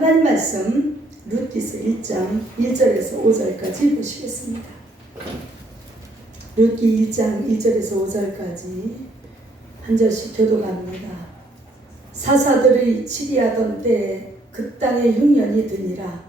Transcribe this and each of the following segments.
하나님 말씀 룻기서 1장 1절에서 5절까지 보시겠습니다. 룻기 1장 1절에서 5절까지 한 절씩 교독합니다. 사사들의 치리하던 때에 그 땅에 흉년이 드니라.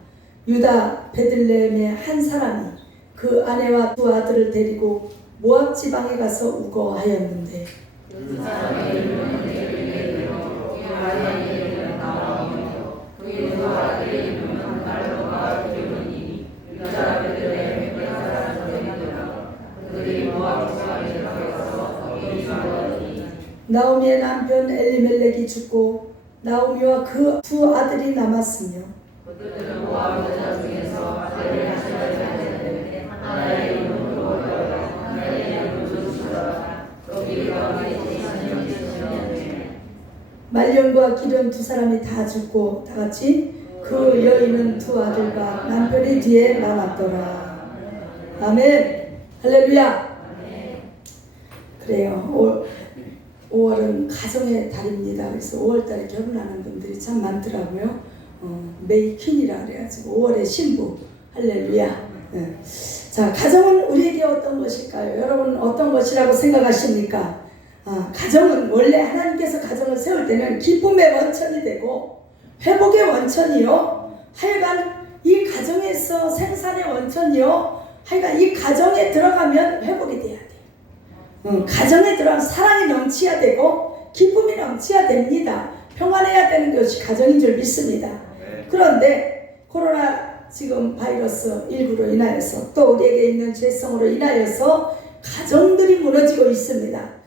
유다 베들레헴의 한 사람이 그 아내와 두 아들을 데리고 모압 지방에 가서 우거하였는데 그 사람의 이름은 베들레헴이요 그 아내의 이름은 나오미요 그의 두 아들의 이름은 말로가 드리오니 유다 베들레헴의 그 사람들이니라. 그들이 모압 지방에 들어가서 거기 살았더니 나오미의 남편 엘리멜렉이 죽고 나오미와 그 두 아들이 남았으며 그들은 모압 여자 중에서 아들을 하시려고 하는데 하나의 이름은 르호보요 하나의 이름은 르스라. 거기가 말년과 기련 두 사람이 다 죽고 다 같이 그 여인은 두 아들과 남편이 뒤에 남았더라. 아멘. 할렐루야. 그래요. 5월은 가정의 달입니다. 그래서 5월달에 결혼하는 분들이 참 많더라고요. 메이퀸이라 그래가지고 5월의 신부. 할렐루야. 자, 가정은 우리에게 어떤 것일까요? 여러분 어떤 것이라고 생각하십니까? 가정은 원래 하나님께서 가정을 세울 때는 기쁨의 원천이 되고 회복의 원천이요. 하여간 이 가정에서 생산의 원천이요. 하여간 이 가정에 들어가면 회복이 돼야 돼요. 가정에 들어가면 사랑이 넘쳐야 되고 기쁨이 넘쳐야 됩니다. 평안해야 되는 것이 가정인 줄 믿습니다. 그런데 코로나 지금 바이러스 19로 인하여서 또 우리에게 있는 죄성으로 인하여서 가정들이 무너지고 있습니다.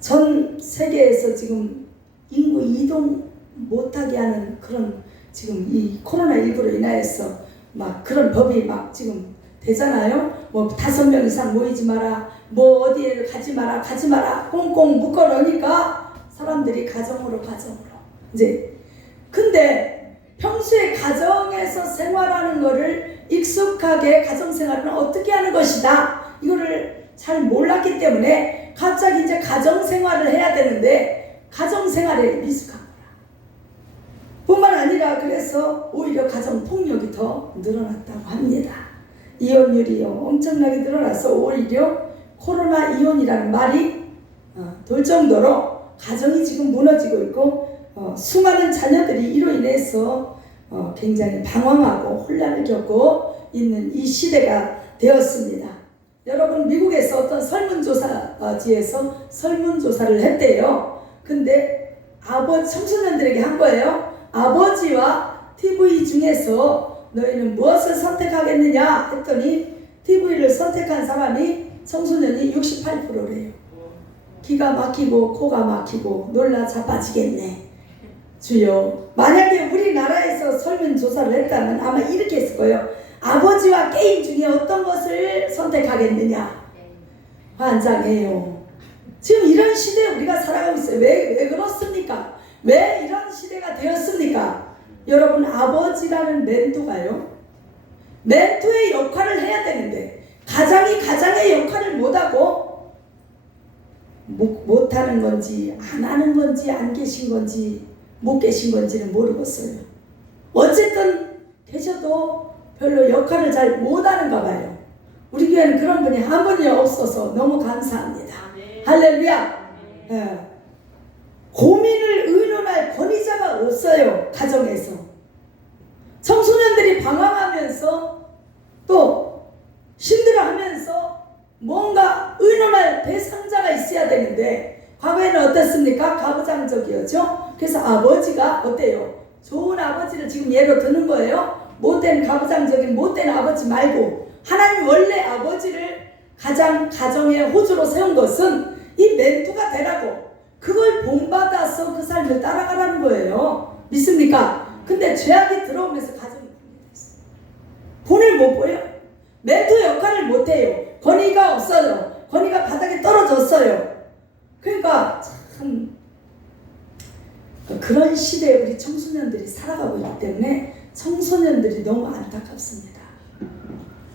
전 세계에서 지금 인구 이동 못하게 하는 그런 지금 이 코로나19로 인하여서 막 그런 법이 막 지금 되잖아요. 뭐 5명 이상 모이지 마라, 뭐 어디에 가지 마라, 꽁꽁 묶어 놓으니까 사람들이 가정으로 이제 근데 평소에 가정에서 생활하는 거를 익숙하게 가정생활은 어떻게 하는 것이다 이거를 잘 몰랐기 때문에 갑자기 이제 가정생활을 해야 되는데 가정생활에 미숙한 거야. 뿐만 아니라 그래서 오히려 가정폭력이 더 늘어났다고 합니다. 이혼율이 엄청나게 늘어나서 오히려 코로나 이혼이라는 말이 돌 정도로 가정이 지금 무너지고 있고 수많은 자녀들이 이로 인해서 굉장히 방황하고 혼란을 겪고 있는 이 시대가 되었습니다. 여러분 미국에서 어떤 설문조사지에서 설문조사를 했대요. 근데 청소년들에게 한 거예요. 아버지와 TV 중에서 너희는 무엇을 선택하겠느냐 했더니 TV를 선택한 사람이 청소년이 68%래요. 기가 막히고 코가 막히고 놀라 자빠지겠네. 주여, 만약에 우리나라에서 설문조사를 했다면 아마 이렇게 했을 거예요. 아버지와 게임 중에 어떤 것을 선택하겠느냐. 환장해요. 지금 이런 시대에 우리가 살아가고 있어요. 왜 그렇습니까? 왜 이런 시대가 되었습니까? 여러분 아버지라는 멘토가요. 멘토의 역할을 해야 되는데 가장이 가장의 역할을 못하고 못하는 건지 안 하는 건지 안 계신 건지 못 계신 건지는 모르겠어요. 어쨌든 계셔도 별로 역할을 잘 못하는가 봐요. 우리 교회는 그런 분이 한 분이 없어서 너무 감사합니다. 할렐루야. 고민을 의논할 권위자가 없어요. 가정에서 청소년들이 방황하면서 또 힘들어하면서 뭔가 의논할 대상자가 있어야 되는데 과거에는 어떻습니까? 가부장적이었죠. 그래서 아버지가 어때요? 좋은 아버지를 지금 예로 드는 거예요. 못된 가부장적인 못된 아버지 말고 하나님 원래 아버지를 가정의 호주로 세운 것은 이 멘토가 되라고 그걸 본받아서 그 삶을 따라가라는 거예요. 믿습니까? 근데 죄악이 들어오면서 가정이 분리됐어요. 본을 못 보여. 멘토 역할을 못해요. 권위가 없어요. 권위가 바닥에 떨어졌어요. 그러니까 참 그런 시대에 우리 청소년들이 살아가고 있기 때문에 청소년들이 너무 안타깝습니다.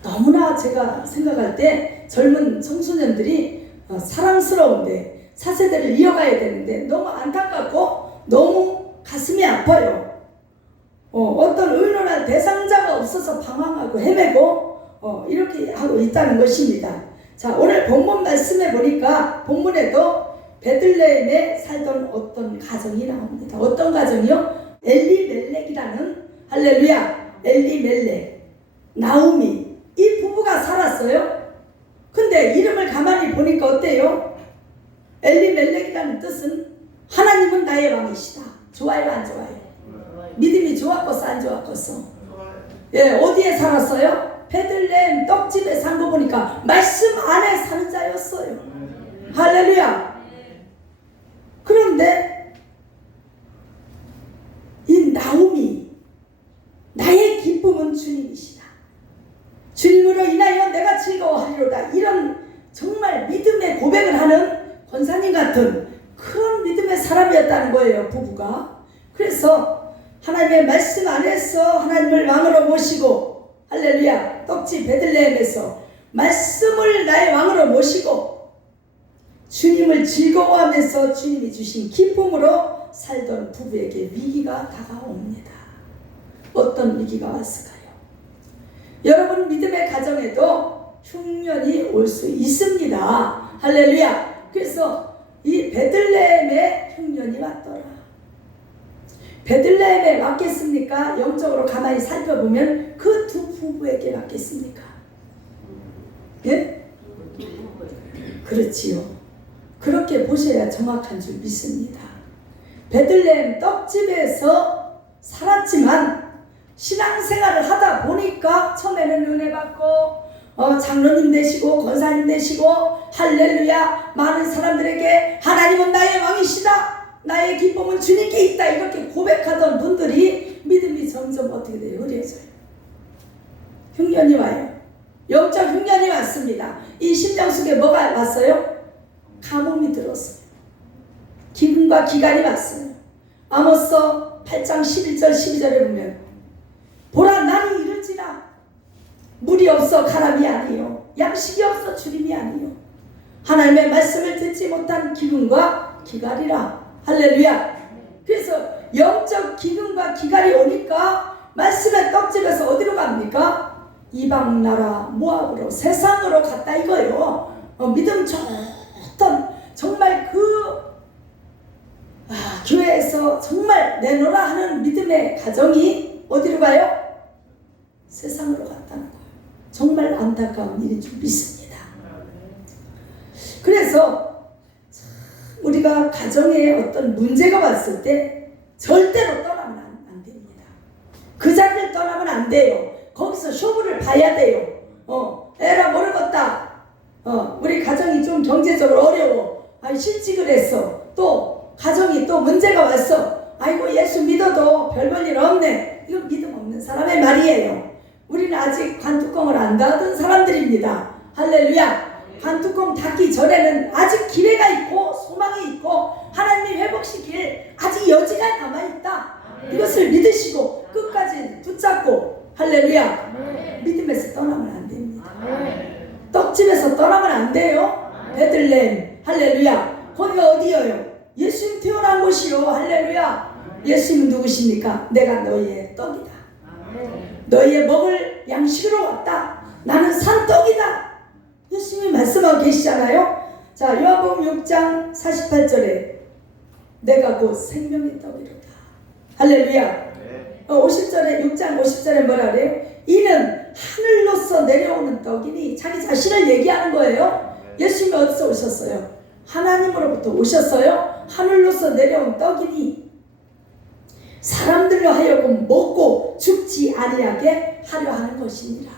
너무나 제가 생각할 때 젊은 청소년들이 사랑스러운데 차세대를 이어가야 되는데 너무 안타깝고 너무 가슴이 아파요. 어떤 의논할 대상자가 없어서 방황하고 헤매고 이렇게 하고 있다는 것입니다. 자, 오늘 본문 말씀에 보니까 본문에도 베들레헴에 살던 어떤 가정이 나옵니다. 어떤 가정이요? 엘리멜렉이라는, 할렐루야, 엘리멜렉, 나오미, 이 부부가 살았어요. 근데 이름을 가만히 보니까 어때요? 엘리멜렉이라는 뜻은 하나님은 나의 왕이시다. 좋아요, 안 좋아요? 믿음이 좋았겠어, 안 좋았겠어? 예, 어디에 살았어요? 베들레헴 떡집에 산 거 보니까 말씀 안에 사는 자였어요. 할렐루야. 그런데 이 나오미, 나의 기쁨은 주님이시다. 주님으로 인하여 내가 즐거워하리로다. 이런 정말 믿음의 고백을 하는 권사님 같은 그런 믿음의 사람이었다는 거예요, 부부가. 그래서 하나님의 말씀 안에서 하나님을 왕으로 모시고, 할렐루야, 떡집 베들레헴에서 말씀을 나의 왕으로 모시고 주님을 즐거워하면서 주님이 주신 기쁨으로 살던 부부에게 위기가 다가옵니다. 어떤 위기가 왔을까요? 여러분 믿음의 가정에도 흉년이 올 수 있습니다. 할렐루야. 그래서 이 베들레헴에 흉년이 왔더라. 베들레헴에 왔겠습니까? 영적으로 가만히 살펴보면 그 두 부부에게 왔겠습니까? 예? 그렇지요. 그렇게 보셔야 정확한 줄 믿습니다. 베들레헴 떡집에서 살았지만 신앙생활을 하다 보니까 처음에는 은혜 받고 장로님 되시고 권사님 되시고 할렐루야 많은 사람들에게 하나님은 나의 왕이시다, 나의 기쁨은 주님께 있다, 이렇게 고백하던 분들이 믿음이 점점 어떻게 돼요? 흐려져요. 흉년이 와요. 영적 흉년이 왔습니다. 이 심령 속에 뭐가 왔어요? 가뭄이 들었어요. 기근과 기갈이 왔어요. 아모스 8장 11절 12절에 보면 보라 날이 이르지라 물이 없어 가람이 아니요 양식이 없어 주림이 아니요 하나님의 말씀을 듣지 못한 기근과 기갈이라. 할렐루야. 그래서 영적 기근과 기갈이 오니까 말씀의 떡집에서 어디로 갑니까? 이방 나라 모압으로, 세상으로 갔다 이거요. 믿음 좋던 정말 교회에서 정말 내놓으라 하는 믿음의 가정이 어디로 가요? 세상으로 갔다는 거예요. 정말 안타까운 일인 줄 믿습니다. 그래서 우리가 가정에 어떤 문제가 왔을 때 절대로 떠나면 안 됩니다. 그 자리를 떠나면 안 돼요. 거기서 쇼부를 봐야 돼요. 에라 모르겠다. 우리 가정이 좀 경제적으로 어려워. 실직을 했어. 또 가정이 또 문제가 왔어. 아이고 예수 믿어도 별 볼 일 없네. 이거 믿음 없는 사람의 말이에요. 우리는 아직 관뚜껑을 안 닫은 사람들입니다. 할렐루야. 관뚜껑 닫기 전에는 아직 기회가 있고 소망이 있고 하나님이 회복시킬 아직 여지가 남아있다. 이것을 믿으시고 끝까지 붙잡고, 할렐루야, 믿음에서 떠나면 안 됩니다. 떡집에서 떠나면 안 돼요. 베들레헴, 할렐루야. 거기가 어디예요? 예수님 태어난 곳이요. 할렐루야. 예수님은 누구십니까? 내가 너희의 떡이다. 너희의 먹을 양식으로 왔다. 나는 산떡이다. 예수님이 말씀하고 계시잖아요. 자, 요한복음 6장 48절에 내가 곧 생명의 떡이로다. 할렐루야. 50절에 6장 50절에 뭐라 그래요? 이는 하늘로서 내려오는 떡이니, 자기 자신을 얘기하는 거예요. 예수님이 어디서 오셨어요? 하나님으로부터 오셨어요. 하늘로서 내려온 떡이니 사람들로 하여금 먹고 죽지 아니하게 하려 하는 것이니라.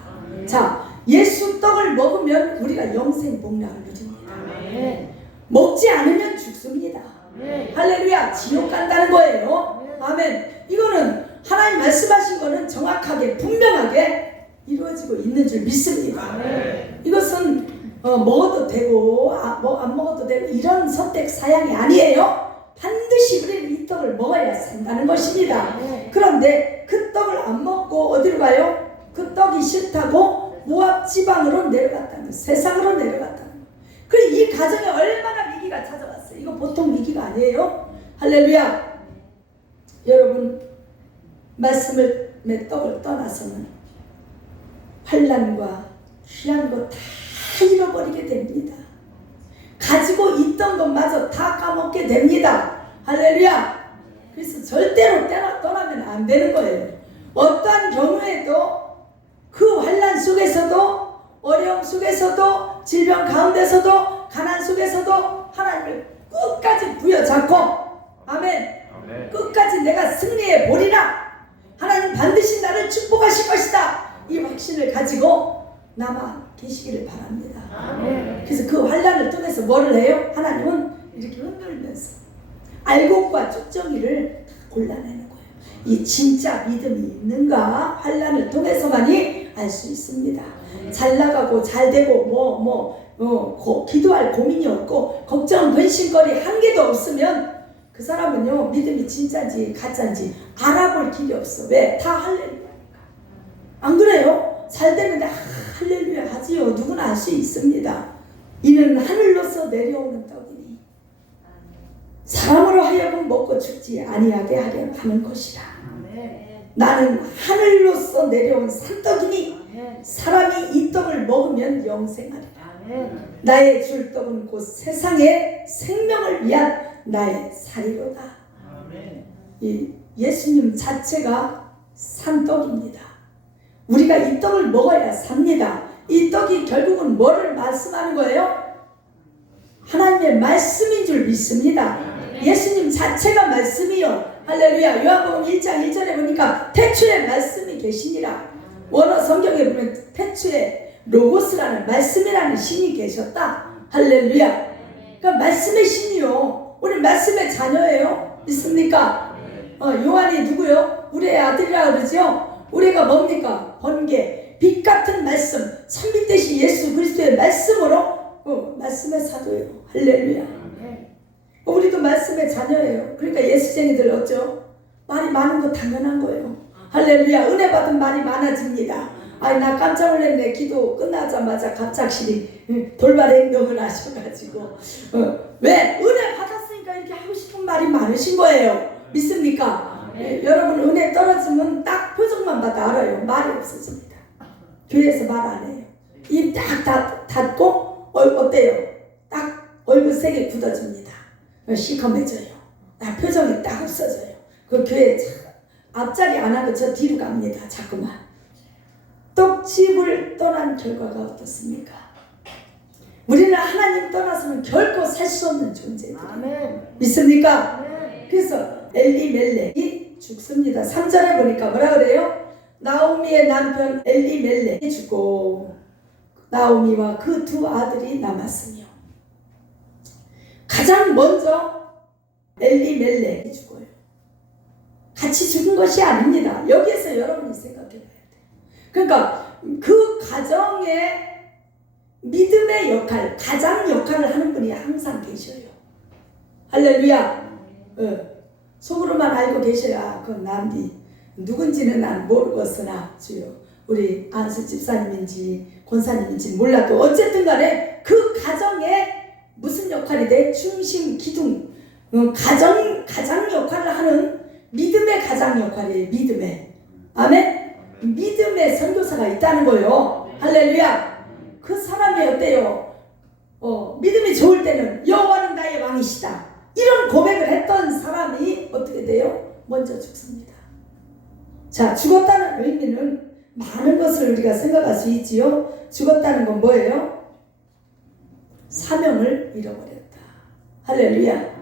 자, 예수 떡을 먹으면 우리가 영생 복락을 누립니다. 먹지 않으면 죽습니다. 할렐루야. 지옥 간다는 거예요. 아멘. 이거는 하나님 말씀하신 거는 정확하게 분명하게 이루어지고 있는 줄 믿습니다. 이것은 먹어도 되고 안 먹어도 되고 이런 선택 사양이 아니에요. 반드시 우리는 이 떡을 먹어야 산다는 것입니다. 그런데 그 떡을 안 먹고 어디로 가요? 그 떡이 싫다고 모압 지방으로 내려갔다는 거예요. 세상으로 내려갔다는 거예요. 그래서 이 가정에 얼마나 위기가 찾아왔어요. 이거 보통 위기가 아니에요. 할렐루야. 여러분, 말씀의 떡을 떠나서는 환난과 귀한 것 다 잃어버리게 됩니다. 가지고 있던 것마저 다 까먹게 됩니다. 할렐루야. 그래서 절대로 떠나면 안 되는 거예요. 어떠한 경우에도 그 환난 속에서도, 어려움 속에서도, 질병 가운데서도, 가난 속에서도 하나님을 끝까지 부여잡고, 아멘. 끝까지 내가 승리해 보리라. 하나님 반드시 나를 축복하실 것이다. 이 확신을 가지고 남아 계시기를 바랍니다. 그래서 그 환난을 통해서 뭐를 해요? 하나님은 이렇게 흔들면서 알곡과 쭉정이를 골라내는 거예요. 이 진짜 믿음이 있는가 환난을 통해서만이 알 수 있습니다. 잘 나가고 잘 되고 기도할 고민이 없고 걱정 근심거리 한 개도 없으면 그 사람은요 믿음이 진짜인지 가짜인지 알아볼 길이 없어. 왜? 다 할렐루야니까. 안 그래요? 잘 되는데 할렐루야 하지요. 누구나 할 수 있습니다. 이는 하늘로서 내려오는 떡이니 사람으로 하여금 먹고 죽지 아니하게 하려 하는 것이라. 나는 하늘로서 내려온 산떡이니 사람이 이 떡을 먹으면 영생하리라. 나의 줄 떡은 곧 세상의 생명을 위한 나의 살이로다. 이 예수님 자체가 산떡입니다. 우리가 이 떡을 먹어야 삽니다. 이 떡이 결국은 뭐를 말씀하는 거예요? 하나님의 말씀인 줄 믿습니다. 예수님 자체가 말씀이요. 할렐루야. 요한복음 1장 1절에 보니까 태초에 말씀이 계시니라. 원어 성경에 보면 태초에 로고스라는 말씀이라는 신이 계셨다. 할렐루야. 그러니까 말씀의 신이요. 우리 말씀의 자녀예요. 믿습니까? 요한이 누구요? 우리의 아들이라 그러죠. 우리가 뭡니까? 번개, 빛 같은 말씀, 참빛 대신 예수 그리스도의 말씀으로 말씀의 사도예요. 할렐루야. 우리도 말씀의 자녀예요. 그러니까 예수쟁이들 어쩌? 말이 많은 거 당연한 거예요. 할렐루야. 은혜 받은 말이 많아집니다. 아니 나 깜짝 놀랐네. 기도 끝나자마자 갑작스레 돌발 행동을 하셔가지고 왜? 은혜 받았으니까 이렇게 하고 싶은 말이 많으신 거예요. 믿습니까? 여러분 은혜 떨어지면 딱 표정만 봐도 알아요. 말이 없어집니다. 교회에서 말 안 해요. 입 딱 닫고 어때요? 딱 얼굴 색이 굳어집니다. 시커매져요. 표정이 딱 없어져요. 그 교회 앞자리 안 하고 저 뒤로 갑니다. 자꾸만. 떡집을 떠난 결과가 어떻습니까? 우리는 하나님 떠나서는 결코 살 수 없는 존재들이에요. 믿습니까? 그래서 엘리멜렉이 죽습니다. 3절에 보니까 뭐라 그래요? 나오미의 남편 엘리멜렉이 죽고 나오미와 그 두 아들이 남았으며 가장 먼저 엘리멜렉이 죽어요. 같이 죽은 것이 아닙니다. 여기에서 여러분이 생각해 봐야 돼요. 그러니까 그 가정의 믿음의 역할, 가장 역할을 하는 분이 항상 계셔요. 할렐루야. 속으로만 알고 계셔야 그건 남디 누군지는 난 모르겠으나 주요 우리 안수 집사님인지 권사님인지 몰라도 어쨌든 간에 그 가정에 무슨 역할이 돼? 중심 기둥 가장 역할을 하는 믿음의 가장 역할이에요. 믿음의 아멘. 믿음의 선교사가 있다는 거예요. 할렐루야. 그 사람이 어때요? 믿음이 좋을 때는 여호와는 나의 왕이시다. 이런 고백을 했던 사람이 어떻게 돼요? 먼저 죽습니다. 자, 죽었다는 의미는 많은 것을 우리가 생각할 수 있지요. 죽었다는 건 뭐예요? 사명을 잃어버렸다. 할렐루야.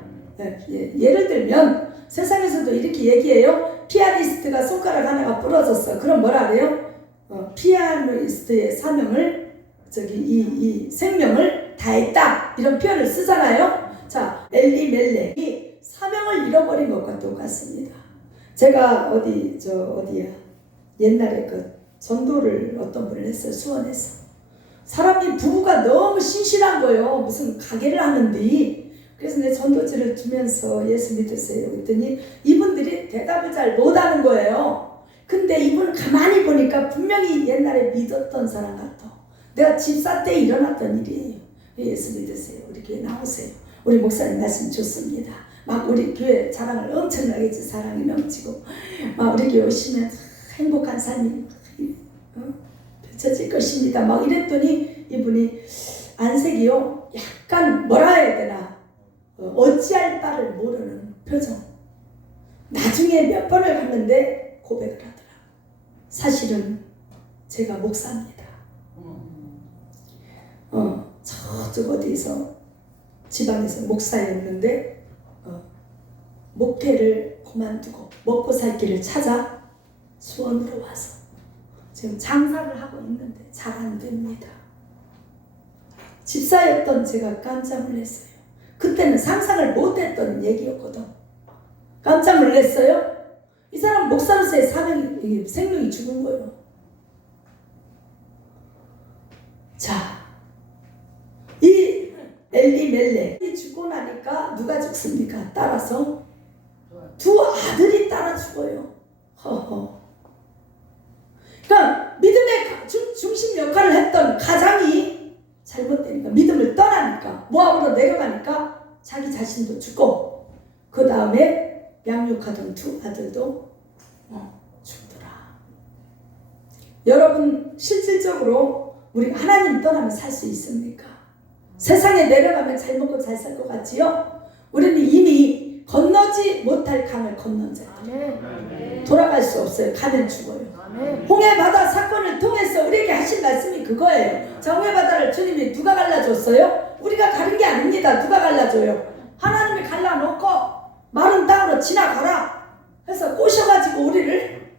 예를 들면 세상에서도 이렇게 얘기해요. 피아니스트가 손가락 하나가 부러졌어. 그럼 뭐라 그래요? 피아니스트의 사명을 이 생명을 다했다. 이런 표현을 쓰잖아요. 자, 엘리멜렉이 사명을 잃어버린 것과 똑같습니다. 제가 어디야? 옛날에 그 전도를 어떤 분을 했어요. 수원에서. 사람이 부부가 너무 신실한 거예요. 무슨 가게를 하는데. 그래서 내 전도지를 주면서 예수 믿으세요. 그랬더니 이분들이 대답을 잘 못하는 거예요. 근데 이분 가만히 보니까 분명히 옛날에 믿었던 사람 같아. 내가 집사 때 일어났던 일이에요. 예수 믿으세요. 우리 교회 나오세요. 우리 목사님 말씀 좋습니다. 막 우리 교회 자랑을 엄청나게 해서 사랑이 넘치고 막 우리 교회 오시면 행복한 삶이 펼쳐질 것입니다. 막 이랬더니 이분이 안색이요 약간 뭐라 해야 되나 어찌할 바를 모르는 표정. 나중에 몇 번을 갔는데 고백을 하더라. 사실은 제가 목사입니다. 저쪽 어디서 지방에서 목사였는데 목회를 그만두고 먹고 살 길을 찾아 수원으로 와서 지금 장사를 하고 있는데 잘 안 됩니다. 집사였던 제가 깜짝 놀랐어요. 그때는 상상을 못했던 얘기였거든. 깜짝 놀랐어요. 이 사람 목사로서의 사명이 생명이 죽은 거예요. 자, 이 엘리멜렉이 죽고 나니까 누가 죽습니까? 따라서 두 아들이 따라 죽어요. 그러니까 믿음의 중심 역할을 했던 가장이 잘못되니까 믿음을 떠나니까 모압으로 내려가니까 자기 자신도 죽고 그 다음에 양육하던 두 아들도 죽더라. 여러분 실질적으로 우리가 하나님 떠나면 살 수 있습니까? 세상에 내려가면 잘 먹고 잘 살 것 같지요? 우리는 이미 건너지 못할 강을 건넌 자들. 돌아갈 수 없어요. 가면 죽어요. 홍해바다 사건을 통해서 우리에게 하신 말씀이 그거예요. 자, 홍해바다를 주님이 누가 갈라줬어요? 우리가 가른 게 아닙니다. 누가 갈라줘요? 하나님이 갈라놓고 마른 땅으로 지나가라 해서 꼬셔가지고 우리를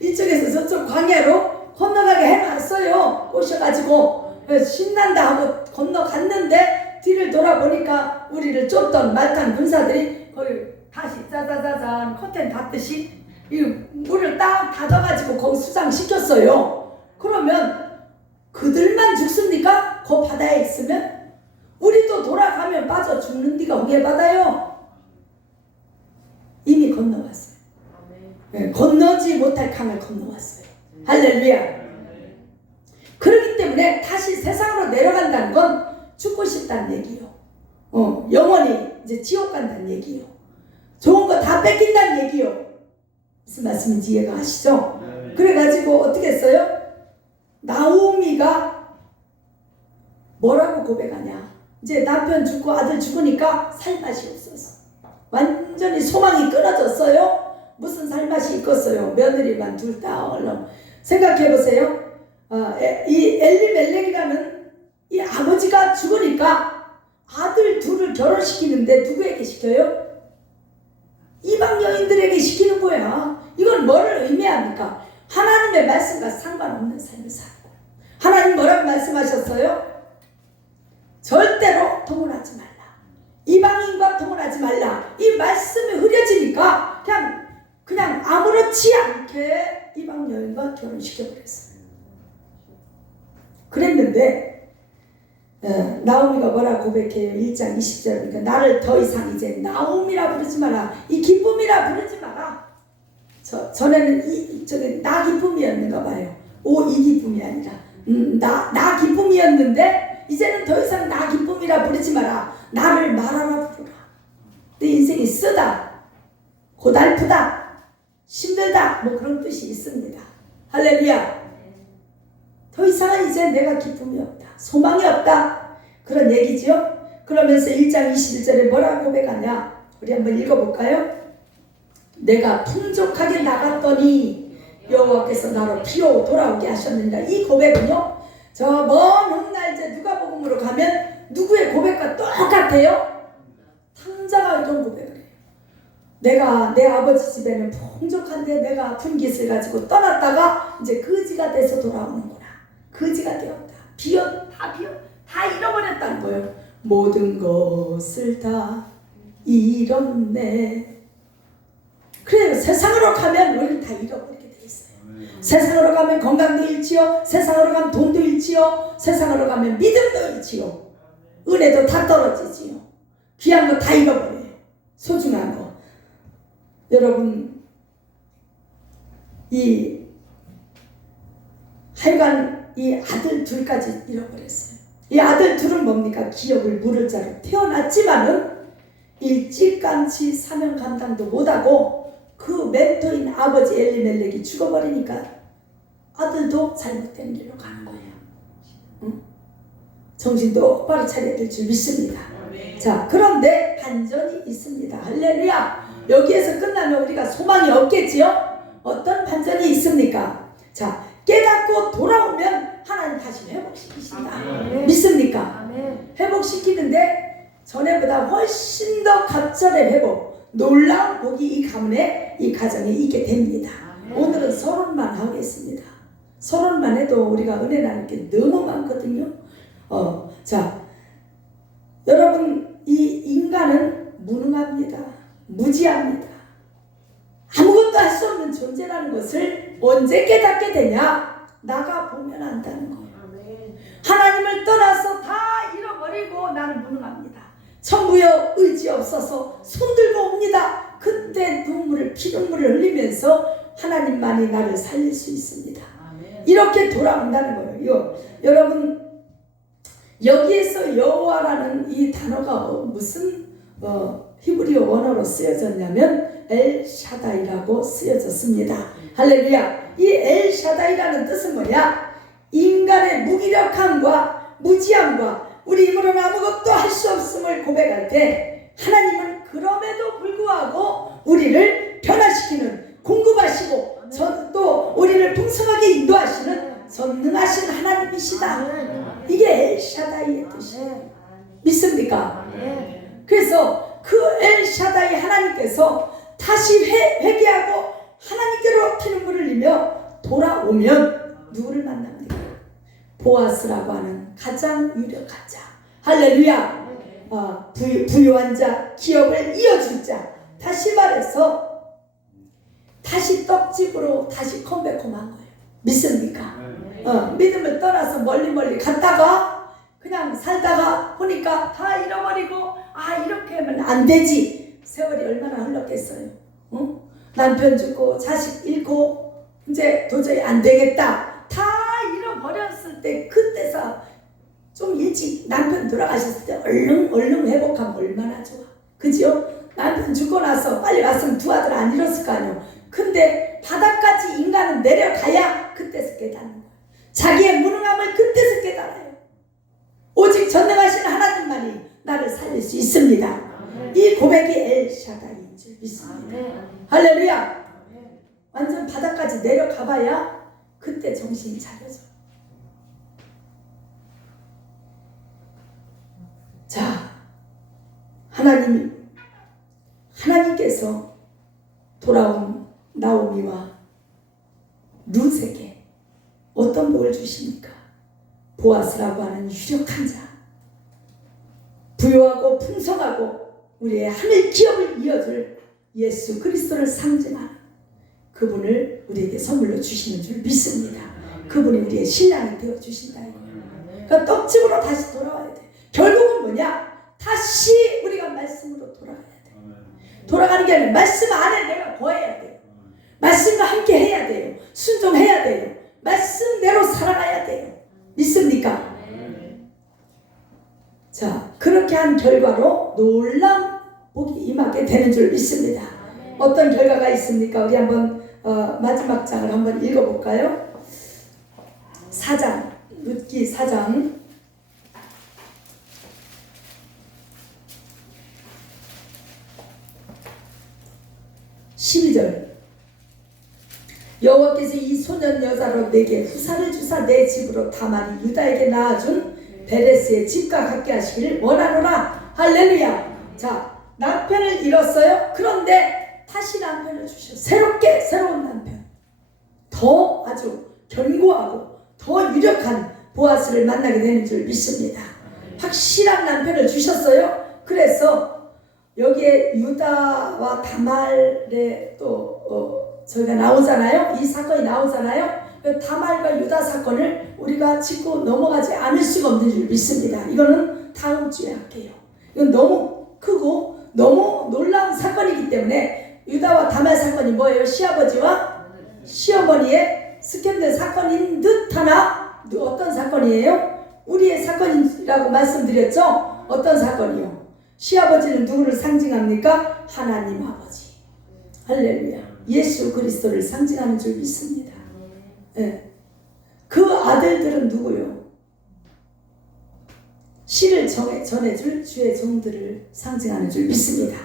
이쪽에서 저쪽 광야로 건너가게 해놨어요. 꼬셔가지고 신난다 하고 건너갔는데 뒤를 돌아보니까 우리를 쫓던 말탄 군사들이 거기 다시 짜자자잔 커튼 닫듯이 이 물을 딱 닫아가지고 거기 수장시켰어요. 그러면 그들만 죽습니까? 그 바다에 있으면? 우리도 돌아가면 빠져 죽는 데가 홍해바다요. 이미 건너왔어요. 네, 건너지 못할 강을 건너왔어요. 할렐루야. 그렇기 때문에 다시 세상으로 내려간다는 건 죽고 싶다는 얘기요. 영원히 이제 지옥 간다는 얘기요. 좋은 거 다 뺏긴다는 얘기요. 무슨 말씀인지 이해가 가시죠? 그래가지고 어떻게 했어요? 나오미가 뭐라고 고백하냐? 이제 남편 죽고 아들 죽으니까 살맛이 없었어. 완전히 소망이 끊어졌어요. 무슨 살맛이 있겠어요? 며느리만 둘 다 얼른 생각해보세요. 이 엘리멜렉이라는 이 아버지가 죽으니까 아들 둘을 결혼시키는데 누구에게 시켜요? 이방 여인들에게 시키는 거야. 이건 뭐를 의미합니까? 하나님의 말씀과 상관없는 삶을 살고. 하나님 뭐라고 말씀하셨어요? 절대로 동원하지 말라. 이방인과 동원하지 말라. 이 말씀이 흐려지니까 그냥 아무렇지 않게 이방 여인과 결혼시켜버렸어요. 그랬는데 나오미가 뭐라 고백해요? 1장 20절 그러니까 나를 더 이상 이제 나오미라 부르지 마라. 이 기쁨이라 부르지 마라. 전에는 나 기쁨이었는가 봐요. 이 기쁨이 아니라 나 기쁨이었는데 이제는 더 이상 나 기쁨이라 부르지 마라. 나를 말하라 부르라. 내 인생이 쓰다, 고달프다, 힘들다 뭐 그런 뜻이 있습니다. 할렐루야. 더 이상은 이제 내가 기쁨이 없다, 소망이 없다 그런 얘기죠. 그러면서 1장 21절에 뭐라고 고백하냐? 우리 한번 읽어볼까요? 내가 풍족하게 나갔더니 여호와께서 나로 피로 돌아오게 하셨느니라. 이 고백은요, 저 먼 훗날 이제 누가복음으로 가면 누구의 고백과 똑같아요? 탕자가 이런 고백을 해요. 내가 내 아버지 집에는 풍족한데 내가 분깃을 가지고 떠났다가 이제 거지가 돼서 돌아오는구나. 거지가 되었다. 다 잃어버렸다는 거예요. 모든 것을 다 잃었네. 그래요. 세상으로 가면 우리는 다 잃어버리게 돼 있어요. 세상으로 가면 건강도 잃지요. 세상으로 가면 돈도 잃지요. 세상으로 가면 믿음도 잃지요. 은혜도 다 떨어지지요. 귀한 거 다 잃어버려요. 소중한 거. 여러분, 하여간 이 아들 둘까지 잃어버렸어요. 이 아들 둘은 뭡니까? 기업을 물을 자로 태어났지만은 일찌감치 사명 감당도 못하고 그 멘토인 아버지 엘리멜렉이 죽어버리니까 아들도 잘못된 길로 가는 거예요. 응? 정신 똑바로 차려야 될 줄 믿습니다. 자, 그런데 반전이 있습니다. 할렐루야. 여기에서 끝나면 우리가 소망이 없겠지요? 어떤 반전이 있습니까? 자, 깨닫고 돌아오면 하나님 다시 회복시키신다. 믿습니까? 회복시키는데 전에보다 훨씬 더 갑절의 회복, 놀라운 복이 이 가문에, 이 가정에 있게 됩니다. 오늘은 서론만 하겠습니다. 서론만 해도 우리가 은혜 나는 게 너무 많거든요. 자, 여러분, 이 인간은 무능합니다. 무지합니다. 아무것도 할 수 없는 존재라는 것을 언제 깨닫게 되냐? 나가보면 안다는 거예요. 하나님을 떠나서 다 잃어버리고 나는 무능합니다. 천부여 의지 없어서 손들고 옵니다. 그때 피눈물을 흘리면서 하나님만이 나를 살릴 수 있습니다. 이렇게 돌아온다는 거예요. 여러분, 여기에서 여호와라는 이 단어가 무슨 히브리어 원어로 쓰여졌냐면 엘샤다이라고 쓰여졌습니다. 할렐루야. 이 엘샤다이라는 뜻은 뭐냐? 인간의 무기력함과 무지함과 우리 힘으로는 아무것도 할 수 없음을 고백할 때 하나님은 그럼에도 불구하고 우리를 변화시키는, 공급하시고 또 우리를 풍성하게 인도하시는 전능하신 하나님이시다. 이게 엘샤다이의 뜻이에요. 믿습니까? 그래서 그 엘샤다이 하나님께서 다시 회개하고 하나님께로 피눈물을 흘리며 돌아오면 누구를 만납니까? 보아스라고 하는 가장 유력한 자. 할렐루야. 부유한 자, 기업을 이어줄 자. 다시 말해서 다시 떡집으로 다시 컴백홈한 거예요. 믿습니까? 믿음을 떠나서 멀리 갔다가 그냥 살다가 보니까 다 잃어버리고 이렇게 하면 안 되지. 세월이 얼마나 흘렀겠어요. 남편 죽고 자식 잃고 이제 도저히 안 되겠다. 다 잃어버렸을 때 그때서 좀 일찍 남편 돌아가셨을 때 얼른 회복하면 얼마나 좋아. 그죠? 남편 죽고 나서 빨리 왔으면 두 아들 안 잃었을 거 아니에요. 근데 바닥까지 인간은 내려가야 그때서 깨닫는 거예요. 자기의 무능함을 그때서 깨달아요. 오직 전능하신 하나님만이 나를 살릴 수 있습니다. 이 고백이 엘샤다이인 줄 믿습니다. 할렐루야. 완전 바닥까지 내려가봐야 그때 정신이 차려져. 자, 하나님께서 돌아온 나오미와 룻에게 어떤 복을 주십니까? 보아스라고 하는 유력한 자, 부유하고 풍성하고 우리의 하늘 기업을 이어줄 예수 그리스도를 상징하는 그분을 우리에게 선물로 주시는 줄 믿습니다. 그분이 우리의 신랑이 되어 주신다. 그러니까 떡집으로 다시 돌아와야 돼. 결국은 뭐냐? 다시 우리가 말씀으로 돌아가야 돼. 돌아가는 게 아니라 말씀 안에 내가 거해야 돼요. 말씀과 함께 해야 돼요. 순종해야 돼요. 말씀대로 살아가야 돼요. 믿습니까? 자, 그렇게 한 결과로 놀라운 복이 임하게 되는 줄 믿습니다. 어떤 결과가 있습니까? 우리 한번 마지막 장을 한번 읽어볼까요? 4장, 룻기 4장 12절. 여호와께서 이 소년 여자로 내게 후사를 주사 내 집으로 다말이 유다에게 낳아준 베레스의 집과 같게 하시기를 원하노라. 할렐루야. 자, 남편을 잃었어요. 그런데 다시 남편을 주셔. 새로운 남편, 더 아주 견고하고 더 유력한 보아스를 만나게 되는 줄 믿습니다. 확실한 남편을 주셨어요. 그래서 여기에 유다와 다말의 또 저희가 나오잖아요. 이 사건이 나오잖아요. 다말과 유다 사건을 우리가 짚고 넘어가지 않을 수가 없는 줄 믿습니다. 이거는 다음 주에 할게요. 이건 너무 크고 너무 놀라운 사건이기 때문에 유다와 다말 사건이 뭐예요? 시아버지와 시어머니의 스캔들 사건인 듯하나 어떤 사건이에요? 우리의 사건이라고 말씀드렸죠? 어떤 사건이요? 시아버지는 누구를 상징합니까? 하나님 아버지. 할렐루야. 예수 그리스도를 상징하는 줄 믿습니다. 예. 그 아들들은 누구요? 씨를 전해줄 주의 종들을 상징하는 줄 믿습니다.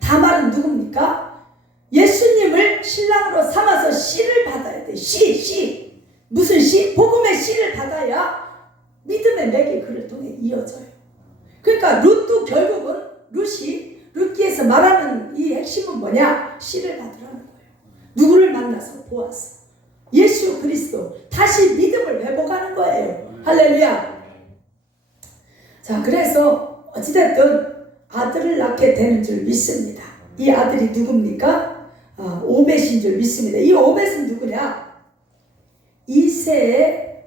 다말은 누굽니까? 예수님을 신랑으로 삼아서 씨를 받아야 돼. 씨. 무슨 씨? 복음의 씨를 받아야 믿음의 맥이 그를 통해 이어져요. 그러니까 룻도 결국은 룻기에서 말하는 이 핵심은 뭐냐? 씨를 받으라는 거예요. 누구를 만나서 보았어. 예수 그리스도. 다시 믿음을 회복하는 거예요. 할렐루야. 자, 그래서 어찌됐든 아들을 낳게 되는 줄 믿습니다. 이 아들이 누굽니까? 오벳인 줄 믿습니다. 이 오벳은 누구냐? 이새의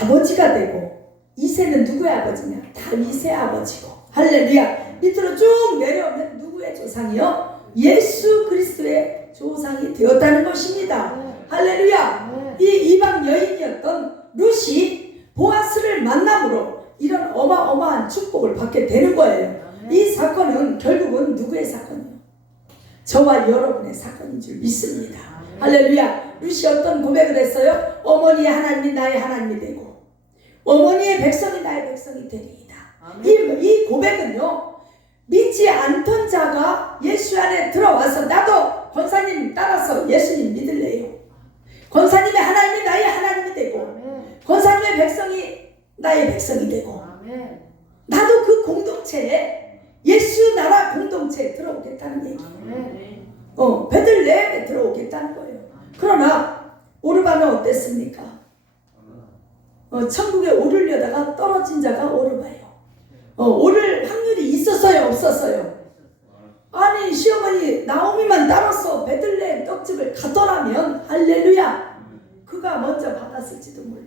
아버지가 되고, 이새는 누구의 아버지냐? 다윗의 아버지고. 할렐루야. 밑으로 쭉 내려오면 누구의 조상이요? 예수 그리스도의 조상이 되었다는 것입니다. 할렐루야. 이 이방 여인이었던 룻이 보아스를 만남으로 이런 어마어마한 축복을 받게 되는 거예요. 이 사건은 결국은 누구의 사건이요? 저와 여러분의 사건인 줄 믿습니다. 할렐루야. 룻이 어떤 고백을 했어요? 어머니의 하나님이 나의 하나님이 되고 어머니의 백성이 나의 백성이 되리이다. 이 고백은요, 믿지 않던 자가 예수 안에 들어와서 나도 권사님 따라서 예수님 믿을래요. 권사님의 하나님이 나의 하나님이 되고 권사님의 백성이 나의 백성이 되고 나도 그 공동체에 예수 나라 공동체에 들어오겠다는 얘기예요. 베들레헴에 들어오겠다는 거예요. 그러나 오르바는 어땠습니까? 천국에 오르려다가 떨어진 자가 오르바예요. 오를 확률이 있었어요, 없었어요? 아니, 시어머니 나오미만 따라서 베들레헴 떡집을 가더라면 할렐루야, 그가 먼저 받았을지도 몰라.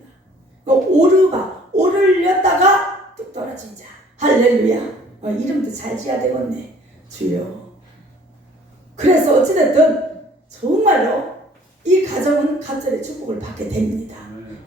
오르려다가 뚝 떨어진 자, 할렐루야. 이름도 잘 지어야 되겠네, 주여. 그래서 어찌됐든 정말로 이 가정은 갑절의 축복을 받게 됩니다.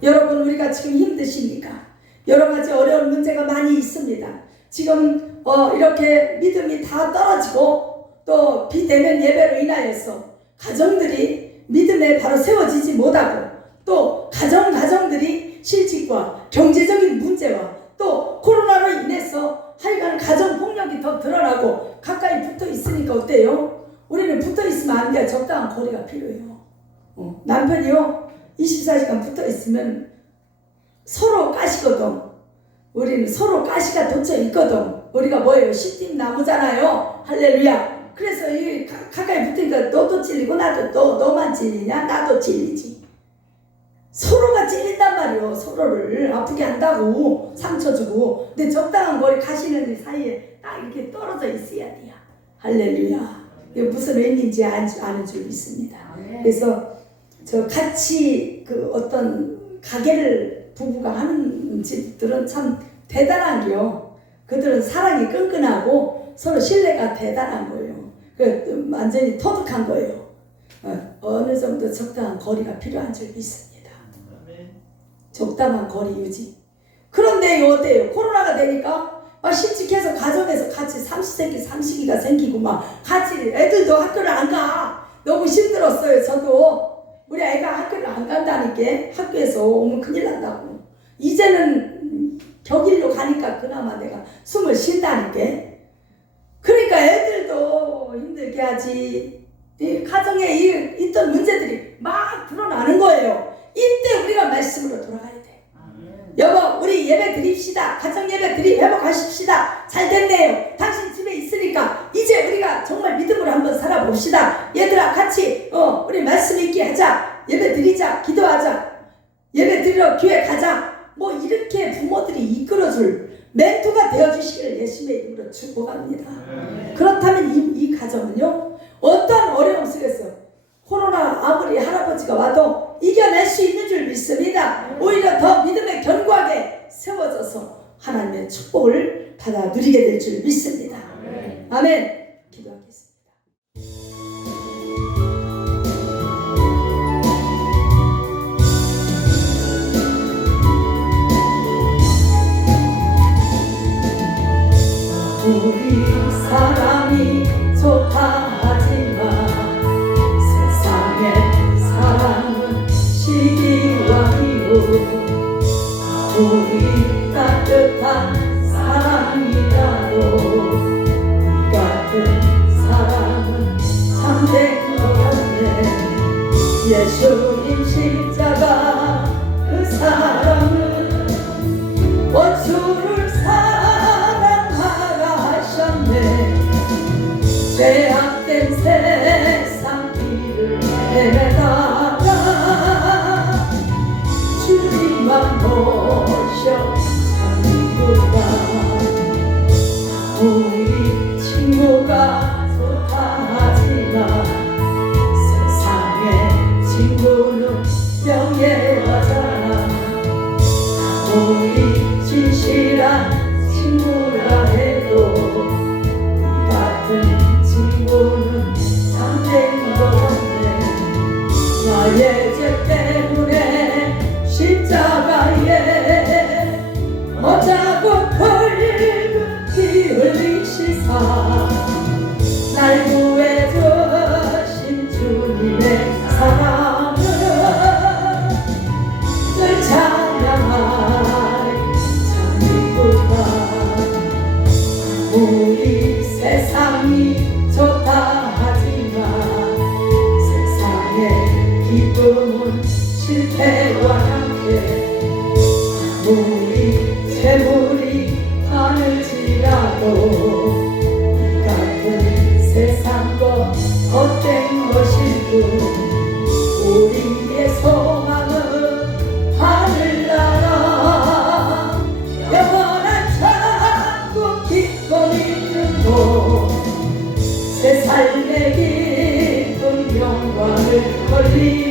여러분, 우리가 지금 힘드십니까? 여러 가지 어려운 문제가 많이 있습니다. 지금 이렇게 믿음이 다 떨어지고 또 비대면 예배로 인하여서 가정들이 믿음에 바로 세워지지 못하고 또 가정들이 실직과 경제적인 문제와 또 코로나로 인해서 하여간 가정폭력이 더 드러나고 가까이 붙어 있으니까 어때요? 우리는 붙어 있으면 안 돼. 적당한 거리가 필요해요. 남편이요 24시간 붙어 있으면 서로 까시거든. 우리는 서로 가시가 돋쳐 있거든. 우리가 뭐예요? 시팀 나무잖아요. 할렐루야. 그래서 이 가까이 붙으니까 너도 찔리고 나도 너만 찔리냐? 나도 찔리지. 서로가 찔린단 말이요. 서로를 아프게 한다고 상처 주고. 근데 적당한 거리 가시는 사이에 딱 이렇게 떨어져 있어야 돼요. 할렐루야. 이게 무슨 의미인지 아는 줄 믿습니다. 그래서 저 같이 그 어떤 가게를 부부가 하는 집들은 참 대단한 게요. 그들은 사랑이 끈끈하고 서로 신뢰가 대단한 거예요. 완전히 터득한 거예요. 어느 정도 적당한 거리가 필요한 줄 믿습니다. 적당한 거리 유지. 그런데 어때요? 코로나가 되니까 실직해서 가정에서 같이 삼시기가 생기고 막 같이 애들도 학교를 안 가. 너무 힘들었어요. 저도 우리 애가 학교를 안 간다니까 학교에서 오면 큰일 난다고. 이제는 격일로 가니까 그나마 내가 숨을 쉰다니까. 그러니까 애들도 힘들게 하지. 이 가정에 있던 문제들이 막 드러나는 거예요. 이때 우리가 말씀으로 돌아가야 돼. 여보, 우리 예배 드립시다. 가정 예배 회복하십시다. 잘 됐네요. 당신 집에 있으니까 이제 우리가 정말 믿음으로 한번 살아봅시다. 얘들아, 같이 우리 말씀 있게 하자. 예배 드리자. 기도하자. 예배 드리러 교회 가자. 뭐 이렇게 부모들이 이끌어줄 멘토가 되어주시기를 예수님의 이름으로 축복합니다. 그렇다면 이 가정은요, 어떤 어려움 속에서 코로나 아무리 할아버지가 와도 이겨낼 수 있는 줄 믿습니다. 오히려 더 믿음에 견고하게 세워져서 하나님의 축복을 받아 누리게 될 줄 믿습니다. 아멘. 기도하겠습니다. 우리 세상의 사랑은 시기왕이고 아무리 따뜻한 사랑이라도 이 같은 사랑은 참된 거였네. 예수님 십자가 그 사랑은 원수를 사랑하라 하셨네. 죄악된 세상 길을 헤매다가 주님만 모셔 참이구나. 아무리 친구가 좋다 하지만 세상의 친구는 명예하잖아. 아무리 진실한 친구라 해도 이 같은 친구는 참된 건데 나의 죄 때문에 십자가에 어자고 붉은 피 흘리시사 날 구해주신 주님의 사랑을 늘 찬양하리. 참이구나. 아무리 세상이 좋다 하지만 세상의 기쁨은 실패와 함께 아무리 재물이 많을지라도 이 같은 세상과 헛된 것이고 우리의 소망은 하늘나라 영원한 천국 기쁨 있는 곳 새 삶의 기쁨 영광을 돌리